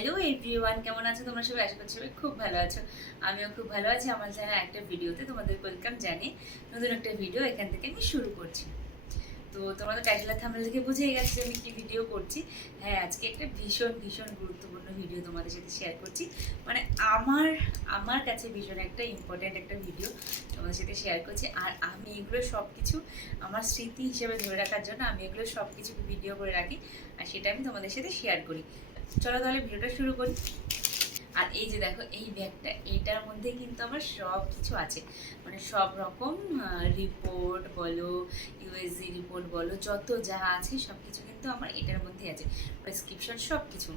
Hello everyone, কেমন আছো তোমরা সবাই? আশা করছি সবাই খুব ভালো আছো। আমিও খুব ভালো আছি। আমার চ্যানেল একটা ভিডিওতে তোমাদের ওয়েলকাম জানিয়ে নতুন একটা ভিডিও এখান থেকে আমি শুরু করছি। তো তোমরা তো টাইটেল আর থাম্বনেল দেখে বুঝেই গেছো যে আমি কি ভিডিও করছি। হ্যাঁ, আজকে একটা ভীষণ ভীষণ গুরুত্বপূর্ণ ভিডিও তোমাদের সাথে শেয়ার করছি। মানে আমার আমার কাছে ভীষণ একটা ইম্পর্ট্যান্ট একটা ভিডিও তোমাদের সাথে শেয়ার করছি। আর আমি এগুলো সব কিছু আমার স্মৃতি হিসেবে ধরে রাখার জন্য আমি এগুলো সব কিছু ভিডিও করে রাখি, আর সেটা আমি তোমাদের সাথে শেয়ার করি। চলো তাহলে ভিডিওটা শুরু করি। আর এই যে দেখো এই ব্যাগটা, এইটার মধ্যে কিন্তু আমার সব কিছু আছে। মানে সব রকম রিপোর্ট বলো, ইউএসজি রিপোর্ট বলো, যত যা আছে সব কিছু কিন্তু আমার এটার মধ্যে আছে, প্রেসক্রিপশন সব কিছু।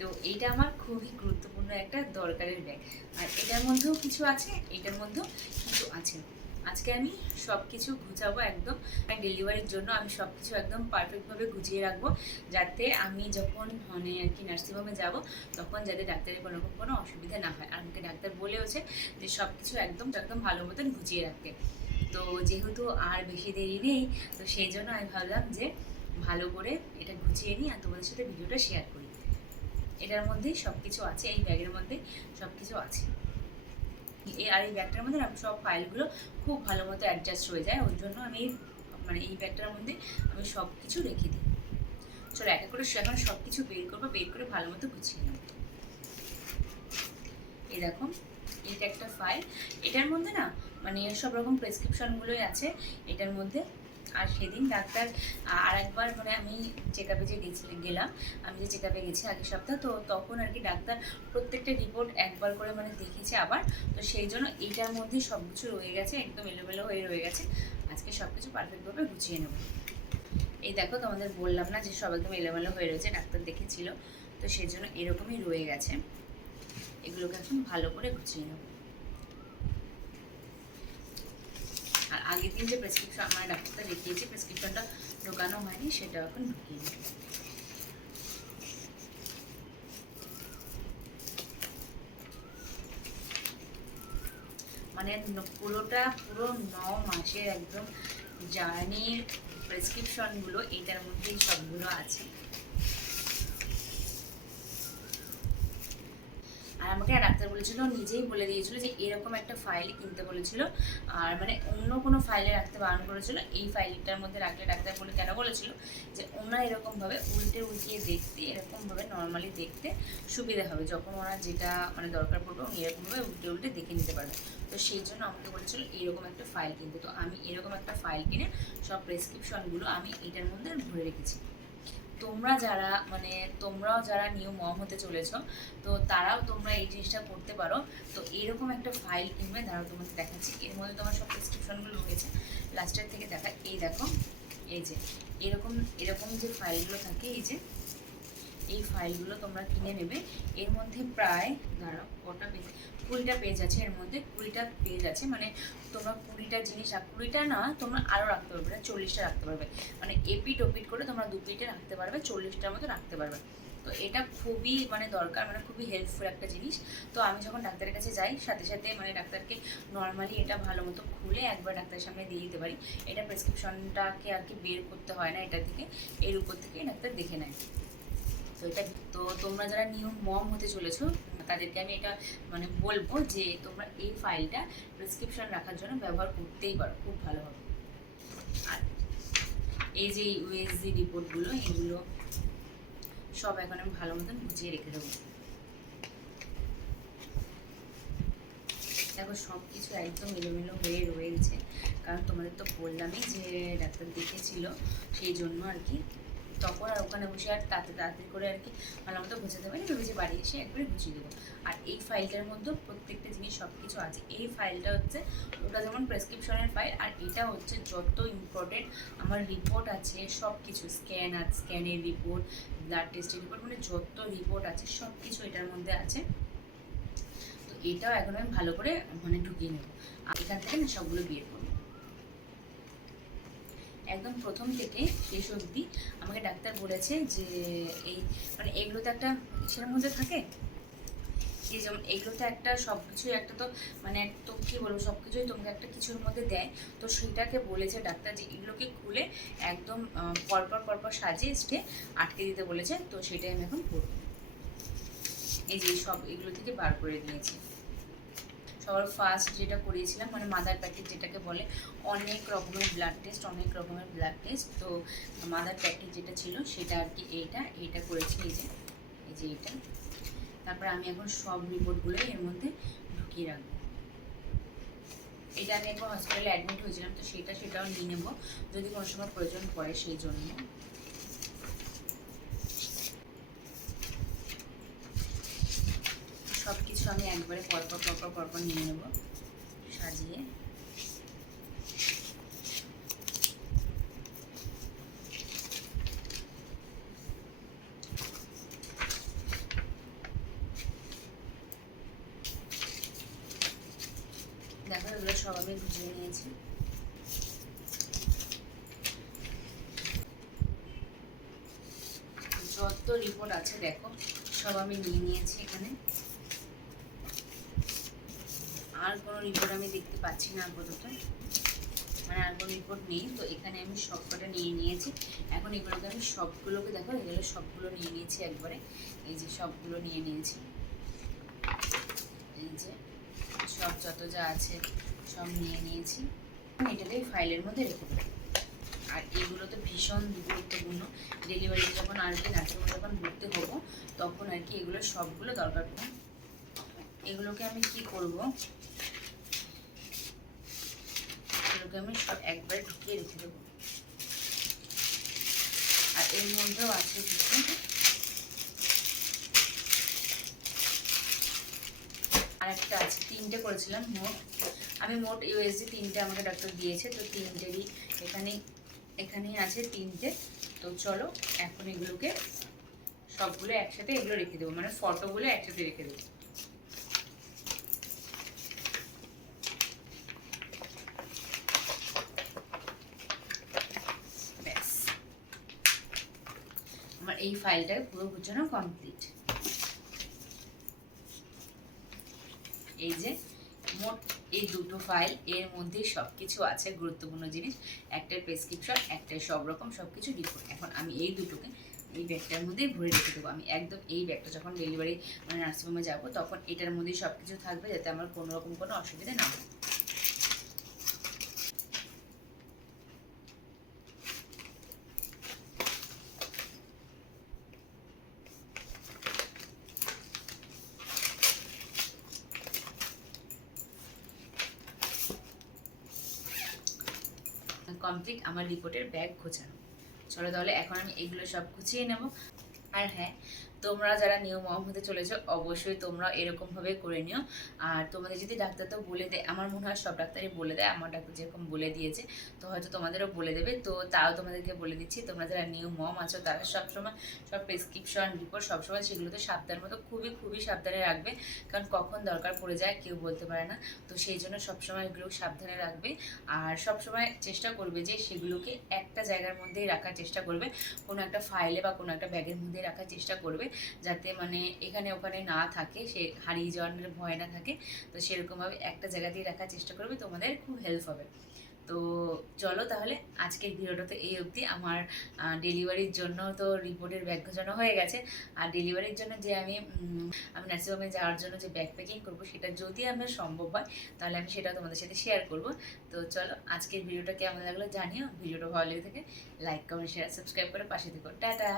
তো এইটা আমার খুবই গুরুত্বপূর্ণ একটা দরকারের ব্যাগ। আর এটার মধ্যেও কিছু আছে, এটার মধ্যেও কিছু আছে। আজকে আমি সব কিছু গুছাবো একদম। ডেলিভারির জন্য আমি সব কিছু একদম পারফেক্টভাবে গুছিয়ে রাখবো, যাতে আমি যখন মানে আর কি নার্সিংহোমে যাবো তখন যাতে ডাক্তারের কোনোরকম কোনো অসুবিধা না হয়। আর আমাকে ডাক্তার বলেওছে যে সব কিছু একদম একদম ভালো মতন গুছিয়ে রাখতে। তো যেহেতু আর বেশি দেরি নেই, তো সেই জন্য আমি ভাবলাম যে ভালো করে এটা গুছিয়ে নিই আর তোমাদের সাথে ভিডিওটা শেয়ার করি। এটার মধ্যেই সব কিছু আছে, এই ব্যাগের মধ্যে সব কিছু আছে। আর এই ব্যাগটার মধ্যে না সব ফাইলগুলো খুব ভালো মতো অ্যাডজাস্ট হয়ে যায়, ওই জন্য আমি মানে এই ব্যাগটার মধ্যে আমি সব কিছু রেখে দিই। চলো এক এক করে এখন সব কিছু বের করবো, বের করে ভালো মতো গুছিয়ে নেব। এই দেখো, এটা একটা ফাইল। এটার মধ্যে না মানে সব রকম প্রেসক্রিপশনগুলোই আছে এটার মধ্যে। আর সেদিন ডাক্তার আর একবার মানে আমি চেক আপে যে গেলাম, আমি যে চেক আপে গেছি আগের সপ্তাহ, তো তখন আর কি ডাক্তার প্রত্যেকটা রিপোর্ট একবার করে মানে দেখেছে আবার। তো সেই জন্য এইটার মধ্যেই সব কিছু রয়ে গেছে, একদম এলোমেলো হয়ে রয়ে গেছে। আজকে সব কিছু পারফেক্টভাবে গুছিয়ে নেব। এই দেখো, তোমাদের বললাম না যে সব একদম এলোমেলো হয়ে রয়েছে, ডাক্তার দেখেছিল, তো সেই জন্য এরকমই রয়ে গেছে। এগুলোকে এখন ভালো করে গুছিয়ে নেব। আর আগের দিন যে প্রেসক্রিপশন আমার ডাক্তারটা দেখিয়েছে, প্রেসক্রিপশনটা ঢোকানো হয়নি, সেটা এখন ঢুকিয়ে নেব। মানে পুরো 9 মাসের একদম জার্নির প্রেসক্রিপশনগুলো এটার মধ্যেই সবগুলো আছে। আর আমাকে ডাক্তার বলেছিল, নিজেই বলে দিয়েছিল যে এরকম একটা ফাইল কিনতে বলেছিল। আর মানে অন্য কোনো ফাইলে রাখতে বারণ করেছিল, এই ফাইলটার মধ্যে রাখলে ডাক্তার বলে কেন বলেছিল যে ওনার এরকমভাবে উল্টিয়ে দেখতে, এরকমভাবে নর্মালি দেখতে সুবিধা হবে, যখন ওনার যেটা মানে দরকার পড়বে উনি এরকমভাবে উল্টে দেখে নিতে পারবে। তো সেই জন্য আমাকে বলেছিল এরকম একটা ফাইল কিনতে। তো আমি এরকম একটা ফাইল কিনে সব প্রেসক্রিপশনগুলো আমি এটার মধ্যে ভরে রেখেছি। তোমরাও যারা নিউ মম হতে চলেছো, তো তারাও তোমরা এই জিনিসটা করতে পারো। তো এরকম একটা ফাইল কিনবে, দাঁড়াও তোমাকে দেখাচ্ছি। এর মধ্যে তোমার সব প্রেসক্রিপশনগুলো রয়েছে, লাস্টের থেকে দেখা। এই দেখো, এই যে এরকম এরকম যে ফাইলগুলো থাকে, এই ফাইলগুলো তোমরা কিনে নেবে। এর মধ্যে প্রায় দাঁড়াও কটা পেজ, 20টা পেজ আছে। এর মধ্যে 20টা পেজ আছে, মানে তোমরা 20টা জিনিস, 20টা না তোমরা আরও রাখতে পারবে, 40টা রাখতে পারবে। মানে এপিট ওপিট করে তোমরা 2 পিটে রাখতে পারবে, 40টার মতো রাখতে পারবে। তো এটা খুবই মানে দরকার, মানে খুবই হেল্পফুল একটা জিনিস। তো আমি যখন ডাক্তারের কাছে যাই, সাথে সাথে মানে ডাক্তারকে নর্মালি এটা ভালো মতো খুলে একবার ডাক্তারের সামনে দিয়ে দিতে পারি। এটা প্রেসক্রিপশনটাকে আর কি বের করতে হয় না, এটা থেকে এর উপর থেকে ডাক্তার দেখে নেয়। তো তোমরা যারা নিউ মম হতে চলেছো তাদেরকে আমি এটা মানে বলবো যে তোমরা এই ফাইলটা প্রেসক্রিপশন রাখার জন্য ব্যবহার করতেই পারো, খুব ভালো হবে। আর এই যে ইউএসজি রিপোর্টগুলো, এগুলো সব এখন আমি ভালো মতন গুছিয়ে রেখে দেবো। দেখো সব কিছু একদম এলোমেলো হয়ে রয়েছে, কারণ তোমাদের তো বললামই যে ডাক্তার দেখেছিল, সেই জন্য আর কি। তখন আর ওখানে বসে আর তাড়াতাড়ি করে আর কি ভালো মতো গুছাতে পারি, ভেবেছি বাড়ি এসে একবারে গুছিয়ে দেবো। আর এই ফাইলটার মধ্যে প্রত্যেকটা জিনিস সব কিছু আছে। এই ফাইলটা হচ্ছে ওটা যেমন প্রেসক্রিপশনের ফাইল, আর এটা হচ্ছে যত ইম্পর্টেন্ট আমার রিপোর্ট আছে সব কিছু, স্ক্যানের রিপোর্ট, ব্লাড টেস্টের রিপোর্ট, মানে যত রিপোর্ট আছে সব কিছু এটার মধ্যে আছে। তো এটাও এখন আমি ভালো করে মানে ঢুকিয়ে নেবো। আর এখান থেকে না সবগুলো বের করবো একদম প্রথম থেকে শেষ অবধি। আমাকে ডাক্তার বলেছে যে এই মানে এগুলোতে একটা ইসের মধ্যে থাকে, কি যেমন এগুলোতে একটা সব কিছুই একটা, তো মানে তো কী বলবো, সব কিছুই তোমাকে একটা কিছুর মধ্যে দেয়। তো সেইটাকে বলেছে ডাক্তার যে এগুলোকে খুলে একদম পরপর সাজিয়ে আটকে দিতে বলেছে। তো সেটাই আমি এখন করবো। এই যে সব এগুলো থেকে বার করে নিয়েছি। সবার ফার্স্ট যেটা করিয়েছিলাম মানে মাদার প্যাকেজ যেটাকে বলে, অনেক রকমের ব্লাড টেস্ট। তো মাদার প্যাকেজ যেটা ছিল সেটা আর কি এইটা করেছি, এই যে এটা। তারপর আমি এখন সব রিপোর্টগুলো এর মধ্যে ঢুকিয়ে রাখবো। এটা আমি একবার হসপিটালে অ্যাডমিট হয়েছিলাম, তো সেটাও নিয়ে নেবো যদি কোনো সময় প্রয়োজন পড়ে, সেই জন্য। সব কিছু আমি একবারে পরপর নিয়ে নেব সাজিয়ে। দেখো এগুলো সব আমি গুছিয়ে নিয়েছি। যত রিপোর্ট আছে দেখো সব আমি নিয়ে নিয়েছি এখানে। আর কোনো রিপোর্ট আমি দেখতে পাচ্ছি না আপাতত, মানে আর কোনো রিপোর্ট নেই। তো এখানে আমি সবকটা নিয়ে নিয়েছি। এখন এগুলোকে আমি সবগুলোকে দেখো, এগুলো সবগুলো নিয়ে নিয়েছি একবারে। এই যে সবগুলো নিয়ে নিয়েছি, এই যে সব যত যা আছে সব নিয়ে নিয়েছি। এটাকে ফাইলের মধ্যে রেখে দেবো। আর এগুলো তো ভীষণ গুরুত্বপূর্ণ। ডেলিভারিতে যখন আর কি নার্সিংহোমে যখন ভর্তি হবো তখন আর কি এগুলো সবগুলো দরকার পড়ে। এগুলোকে আমি কি করব, এগুলোকে আমি সব একবারে ঢুকিয়ে রেখে দেবো। আর এর মধ্যেও আছে কিছু, আর একটা আছে, 3টে করেছিলাম মোট। আমি মোট ইউএসজি 3টে আমাকে ডাক্তার দিয়েছে, তো 3টেরই এখানেই আছে 3টে। তো চলো এখন এগুলোকে সবগুলো একসাথে এগুলো রেখে দেবো, মানে ফটোগুলো একসাথে রেখে দেবো। ব্যাস, আমার এই ফাইলটা পুরো গুছানো কমপ্লিট। এই যে মোট এই দুটো ফাইল, এর মধ্যে সব কিছু আছে গুরুত্বপূর্ণ জিনিস। একটার প্রেসক্রিপশন, একটার সব রকম সব কিছু রিপোর্ট। এখন আমি এই দুটোকে এই ব্যাগটার মধ্যেই ভরে রেখে দেবো। আমি একদম এই ব্যাগটা যখন ডেলিভারি মানে নার্সিংহোমে যাবো তখন এটার মধ্যেই সব কিছু থাকবে, যাতে আমার কোনো রকম কোনো অসুবিধা না হয়। কমপ্লিট আমার রিপোর্টের ব্যাগ গোছানো। চলো তাহলে এখন আমি এগুলো সব গুছিয়ে নেব। আর হ্যাঁ, তোমরা যারা নিউ মম হতে চলেছো অবশ্যই তোমরা এরকমভাবে করে নিও। আর তোমাদের যদি ডাক্তার তো বলে দেয়, আমার মনে হয় সব ডাক্তারই বলে দেয়, আমার ডাক্তার যেরকম বলে দিয়েছে তো হয়তো তোমাদেরও বলে দেবে। তো তাও তোমাদেরকে বলে দিচ্ছি, তোমরা যারা নিউ মম আছো তারা সবসময় সব প্রেসক্রিপশন রিপোর্ট সবসময় সেগুলোতে সাবধান মতো খুবই সাবধানে রাখবে, কারণ কখন দরকার পড়ে যায় কেউ বলতে পারে না। তো সেই জন্য সবসময় এগুলো সাবধানে রাখবে। আর সবসময় চেষ্টা করবে যে সেগুলোকে একটা জায়গার মধ্যেই রাখার চেষ্টা করবে, কোনো একটা ফাইলে বা কোনো একটা ব্যাগের মধ্যে রাখার চেষ্টা করবে, যাতে মানে এখানে ওখানে না থাকে, সে হারিয়ে যাওয়ার ভয় না থাকে। তো সেরকমভাবে একটা জায়গাতেই রাখার চেষ্টা করবে, তোমাদের খুব হেল্প হবে। তো চলো তাহলে আজকের ভিডিওটাতে এই অবধি। আমার ডেলিভারির জন্য তো রিপোর্টের ব্যাগ গোছানো হয়ে গেছে। আর ডেলিভারির জন্য যে আমি নার্সিংহোমে যাওয়ার জন্য যে ব্যাগ প্যাকিং করবো সেটা যদি আমার সম্ভব হয় তাহলে আমি সেটা তোমাদের সাথে শেয়ার করব। তো চলো আজকের ভিডিওটা কেমন লাগলো জানিও। ভিডিওটা ভালো লেগে থাকে লাইক কমেন্ট শেয়ার সাবস্ক্রাইব করে পাশে থেকো। টাটা।